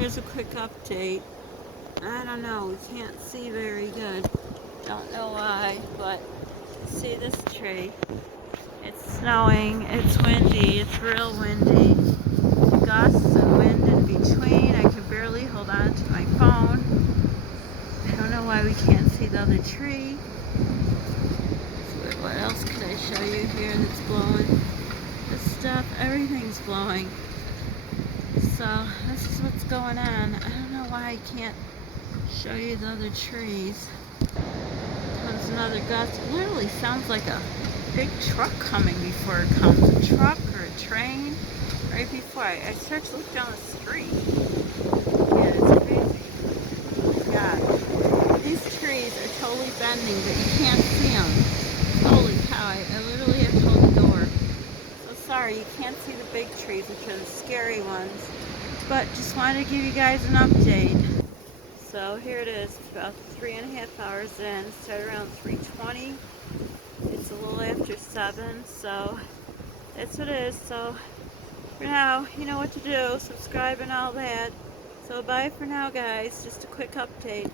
here's a quick update. I don't know, we can't see very good. Don't know why, but see this tree. It's snowing, it's windy, it's real windy. Gusts and wind in between. I can barely hold on to my phone. I don't know why we can't see the other tree. So what else could I show you here that's blowing? This stuff, everything's blowing. So this is what's going on. I don't know why I can't show you the other trees. Comes another gust. It literally sounds like a big truck coming before it comes. A truck or a train. Right before I start to look down the street. Yeah, it's crazy. Oh my God. These trees are totally bending, but you can't see them. Holy cow, I literally have to hold the door. So sorry, you can't see the big trees, which are the scary ones. But just wanted to give you guys an update. So here it is, about 3.5 hours in. It started around 3:20. It's a little after 7, so that's what it is. So for now, you know what to do. Subscribe and all that. So bye for now, guys. Just a quick update.